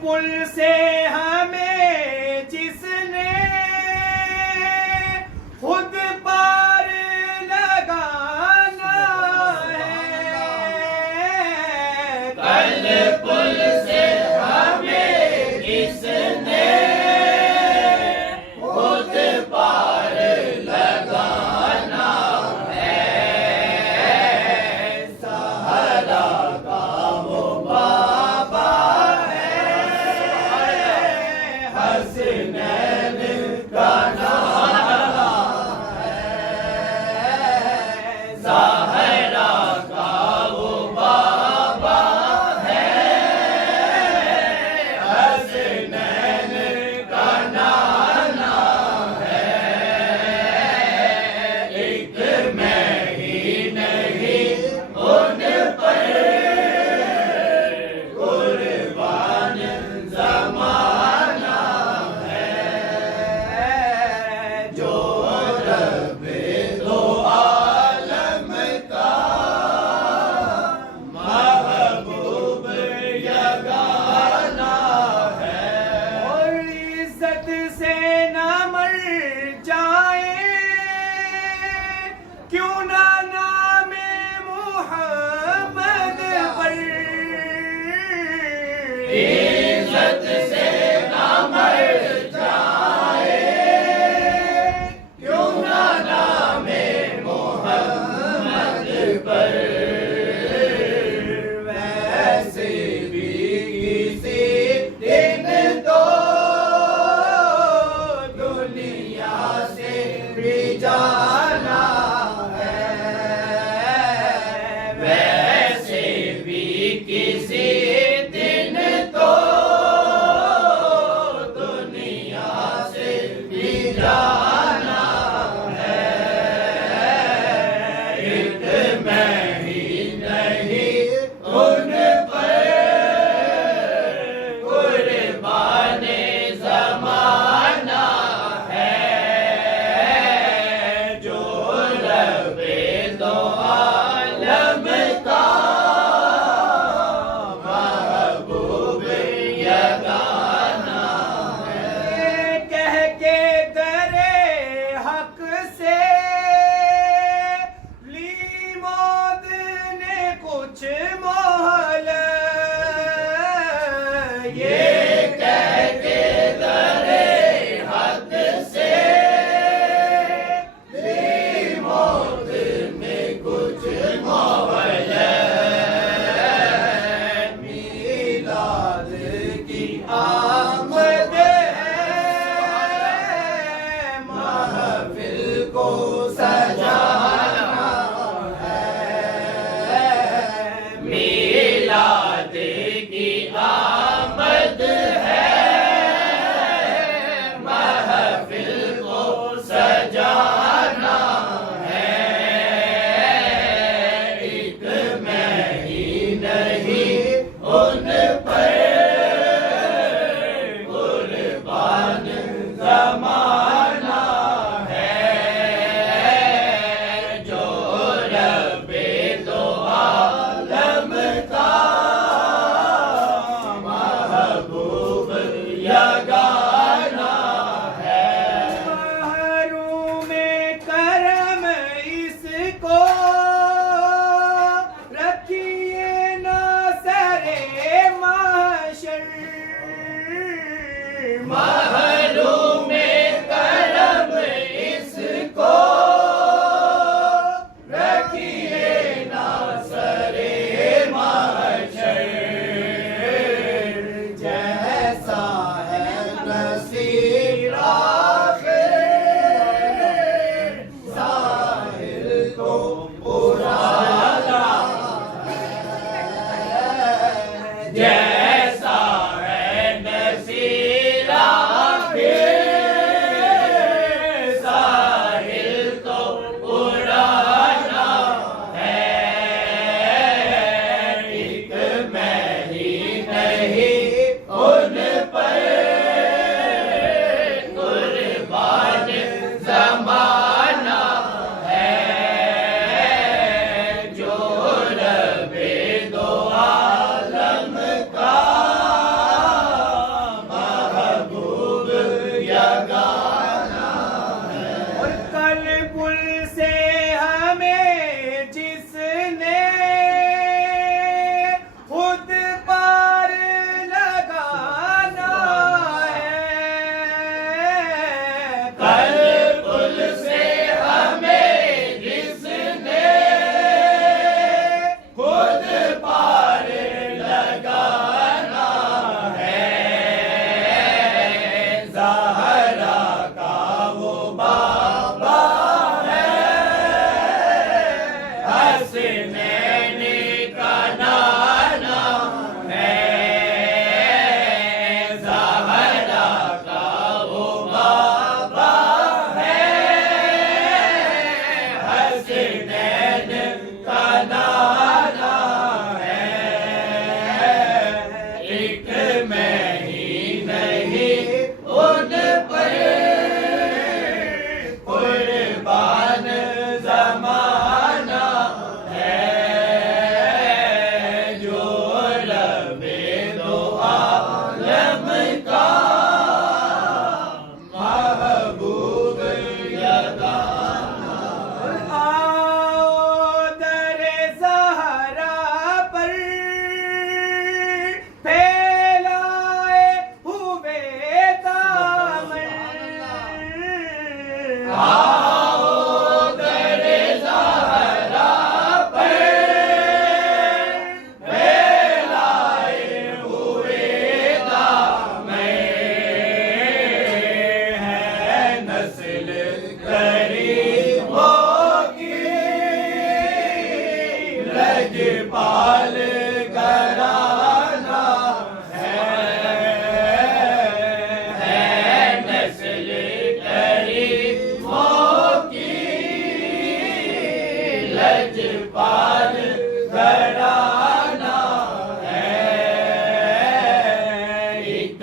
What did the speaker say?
पुल से हमें जिसने खुद पार लगाना है, कल पुल से हमें जिसने खुद पार लगाना है, सहरा का वो बाबा है, हसनैन का नारा है, सहरा का वो बाबा है, हसनैन का नारा है, एक मैं ही नहीं उन पर कुर्बान ज़माना है, जो रब दो आलम का महबूब यगाना है। और इज्जत से न मर जाए क्यों ना नामे मोहम्मद पर, इज्जत से ना मर जाए क्यों ना नामे मोहम्मद पर, वैसे भी किसी दिन तो दुनिया से भी जाना है, वैसे भी किसी दिन तो दुनिया से भी जाना है, एक मैं ही नहीं उन पर कुर्बान ज़माना है, जो रब दो आलम का महबूब यगाना है। कह के दरे हक से ली मौत ने कुछ मोहलत, ये कह के दरे हक से ली मौत में कुछ मोहलत, मीलाद की आमद है, महफिल को सजाना है, मीलाद की आमद है, महफिल को सजाना है, एक मैं ही नहीं उन पर कुर्बान ज़माना है, जो रब दो आलम का महबूब यगाना है। महरूम करम इसको रखिए ना सरे महशर, महरूम करम इसको रखिए ना सरे महशर, जैसा है नसीब आखिर साहिल को उड़ाना है, जैसा है नसीब आखिर का महबूब यगाना आओ दरे ज़हरा पर फैलाए हुए दामन। आओ दरे ज़हरा पर फैलाए हुए दामन। है नस्ल गरीबों की लजपाल घराना है नस्ल गरीबों की लजपाल घराना है। एक